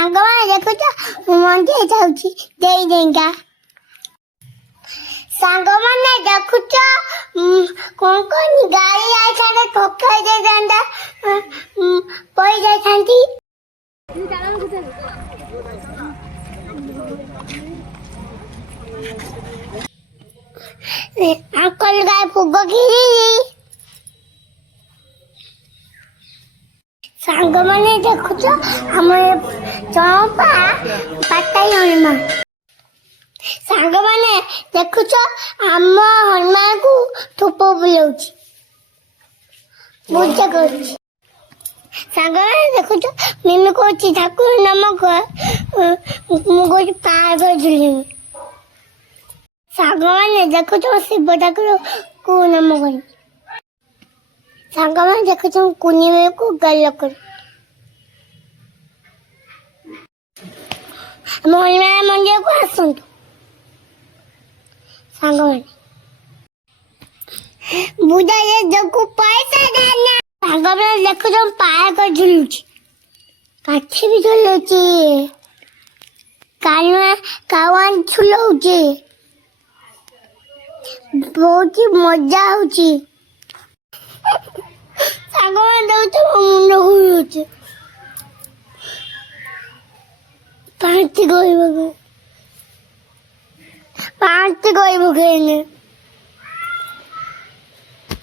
ସାଙ୍ଗମାନେ ଦେଖୁଛ ମଞ୍ଜି ଯାଉଛି ଦେଇ ଦେଇକା। ସାଙ୍ଗମାନେ ଦେଖୁଛ କଣ କହନି ଗାଈ ଯାଇଥାନ୍ତା ଠକାଇ ଦେଇଥାନ୍ତା ପଇ ଯାଇଥାନ୍ତି। ଅଙ୍କଲ ଗାଈ ଫୁଗ ଖିରି। ସାଙ୍ଗମାନେ ଦେଖୁଛ ଆମର ଚମ୍ପା ପାତାଇ ହନୁମାନ। ସାଙ୍ଗମାନେ ଦେଖୁଛ ଆମ ହନୁମାନଙ୍କୁ ଧୂପ ବୁଲଉଛି ପୂଜା କରୁଛି। ସାଙ୍ଗମାନେ ଦେଖୁଛ ମିମି କହୁଛି ଠାକୁର ନାମ ମୁଁ କହୁଛି ପାର୍କ ଝୁଲିମି। ସାଙ୍ଗମାନେ ଦେଖୁଛ ଶିବ ଠାକୁରକୁ ନାମ କରି। ସାଙ୍ଗମାନେ ଦେଖୁଛ କୁନି ବେଳକୁ ଗାଲ କରି। ଆମ ହନୁମାନ ମନ୍ଦିରକୁ ଆସନ୍ତୁ ସାଙ୍ଗମାନେ। ବୁଢ଼ାରେ ଯୋଗୁ ପଇସା ଦେନା। ସାଙ୍ଗମାନେ ଦେଖୁଛ ପାର୍କ ଝୁଲୁଛି କାଠି ବି ଝୁଲୁଛି କାୱାନ ଝୁଲଉଛି ବହୁତ ମଜା ହଉଛି। ସାଙ୍ଗମାନେ ଦେଖୁଛ ମୁଣ୍ଡ ଘୁରୁଛି ପାଞ୍ଚ କହିବ କେନେ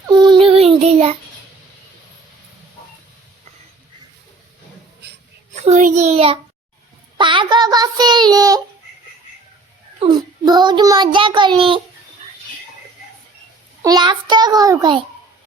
ମୁଣ୍ଡ ବିନ୍ଧିଲା ଶୋଇଯିଲା। ପାର୍କ ବସିଲି ବହୁତ ମଜା କଲି ଲାଷ୍ଟ ଘରକୁ ଆଏ।